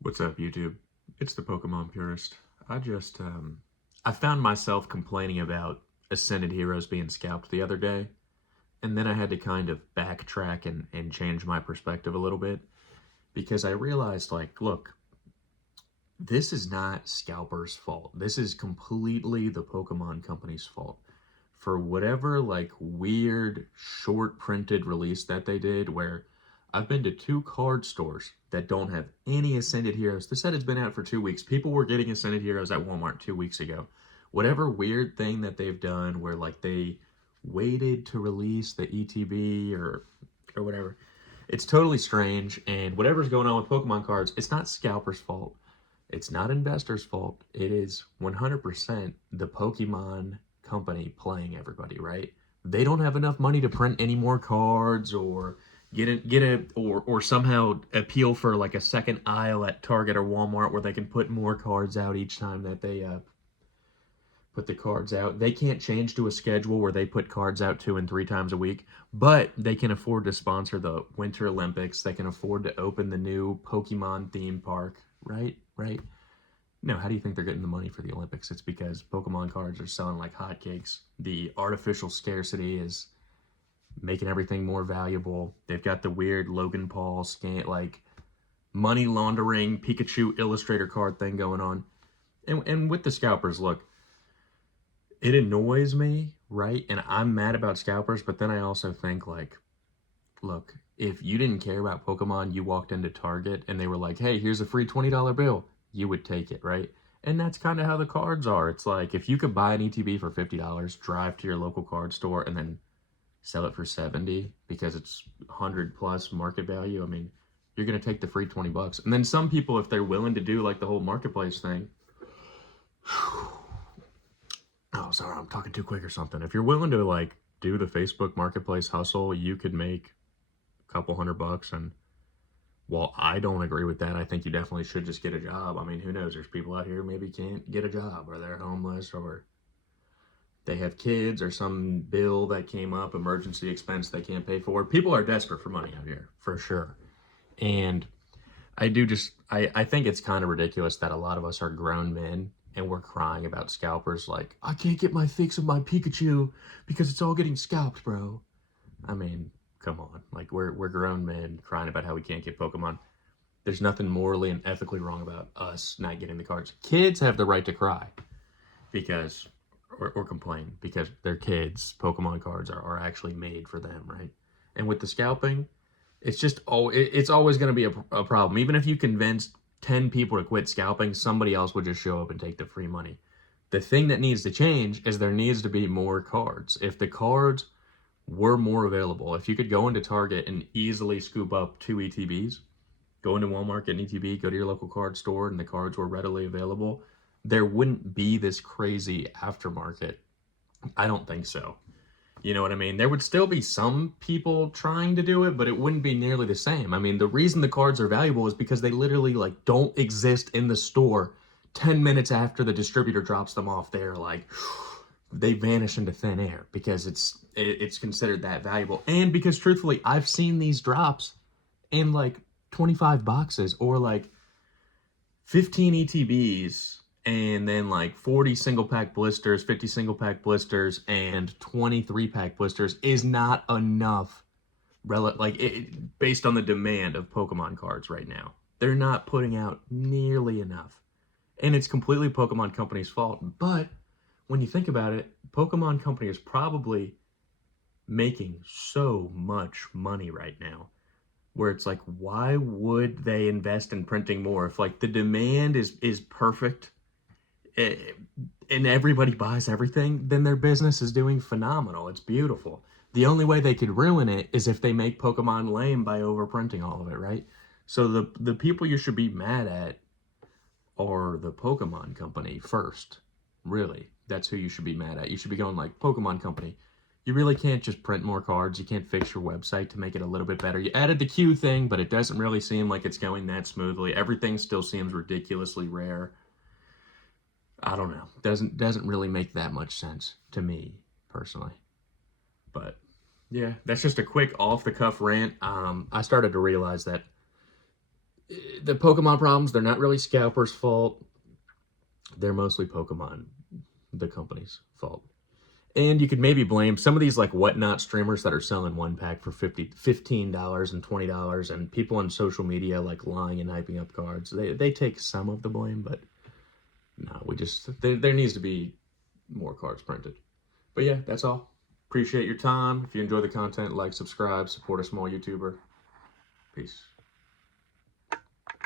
What's up, YouTube? It's the Pokemon Purist. I found myself complaining about Ascended Heroes being scalped the other day, and then I had to kind of backtrack and change my perspective a little bit because I realized, like, look, this is not scalpers' fault. This is completely the Pokemon Company's fault. For whatever, like, weird short printed release that they did, where I've been to two card stores that don't have any Ascended Heroes. The set has been out for 2 weeks. People were getting Ascended Heroes at Walmart 2 weeks ago. Whatever weird thing that they've done where, like, they waited to release the ETB or whatever. It's totally strange, and whatever's going on with Pokemon cards, it's not scalpers' fault. It's not investors' fault. It is 100% the Pokemon Company playing everybody, right? They don't have enough money to print any more cards or or somehow appeal for like a second aisle at Target or Walmart where they can put more cards out each time that they put the cards out. They can't change to a schedule where they put cards out 2 and 3 times a week, but they can afford to sponsor the Winter Olympics. They can afford to open the new Pokemon theme park, right? Right? No, how do you think they're getting the money for the Olympics? It's because Pokemon cards are selling like hotcakes. The artificial scarcity is making everything more valuable. They've got the weird Logan Paul like money laundering Pikachu illustrator card thing going on. And with the scalpers, look, it annoys me, right? And I'm mad about scalpers, but then I also think, like, look, if you didn't care about Pokemon, you walked into Target and they were like, hey, here's a free $20 bill, you would take it, right? And that's kind of how the cards are. It's like if you could buy an ETB for $50, drive to your local card store, and then sell it for 70 because it's 100 plus market value. I mean, you're going to take the free 20 bucks. And then some people, if they're willing to do like the whole marketplace thing, oh, sorry, I'm talking too quick or something. If you're willing to like do the Facebook marketplace hustle, you could make a couple $100. And while I don't agree with that, I think you definitely should just get a job. I mean, who knows? There's people out here who maybe can't get a job, or they're homeless, or they have kids, or some bill that came up, emergency expense they can't pay for. People are desperate for money out here, for sure. And I think it's kind of ridiculous that a lot of us are grown men and we're crying about scalpers like, I can't get my fix of my Pikachu because it's all getting scalped, bro. I mean, come on. Like, we're grown men crying about how we can't get Pokemon. There's nothing morally and ethically wrong about us not getting the cards. Kids have the right to cry because or complain because they're kids. Pokemon cards are actually made for them, right? And with the scalping, it's always going to be a problem. Even if you convinced 10 people to quit scalping, somebody else would just show up and take the free money. The thing that needs to change is there needs to be more cards. If the cards were more available, if you could go into Target and easily scoop up 2 ETBs, go into Walmart, get an ETB, go to your local card store, and the cards were readily available, there wouldn't be this crazy aftermarket. I don't think so. You know what I mean? There would still be some people trying to do it, but it wouldn't be nearly the same. I mean, the reason the cards are valuable is because they literally like don't exist in the store 10 minutes after the distributor drops them off. They're like they vanish into thin air because it's considered that valuable. And because truthfully, I've seen these drops in like 25 boxes or like 15 ETBs and then like 40 single pack blisters, 50 single pack blisters, and 23 pack blisters is not enough based on the demand of Pokemon cards right now. They're not putting out nearly enough. And it's completely Pokemon Company's fault. But when you think about it, Pokemon Company is probably making so much money right now where it's like, why would they invest in printing more if like the demand is perfect and everybody buys everything? Then their business is doing phenomenal. It's beautiful. The only way they could ruin it is if they make Pokemon lame by overprinting all of it, right? So the people you should be mad at are the Pokemon Company first. Really, that's who you should be mad at. You should be going like, Pokemon Company, you really can't just print more cards. You can't fix your website to make it a little bit better. You added the queue thing, but it doesn't really seem like it's going that smoothly. Everything still seems ridiculously rare. I don't know. Doesn't really make that much sense to me personally. But yeah, that's just a quick off the cuff rant. I started to realize that the Pokemon problems, they're not really scalpers' fault. They're mostly Pokemon, the company's fault. And you could maybe blame some of these like whatnot streamers that are selling one pack for $15 and $20, and people on social media like lying and hyping up cards. They take some of the blame, but no, there needs to be more cards printed. But yeah, that's all. Appreciate your time. If you enjoy the content, like, subscribe, support a small YouTuber. Peace.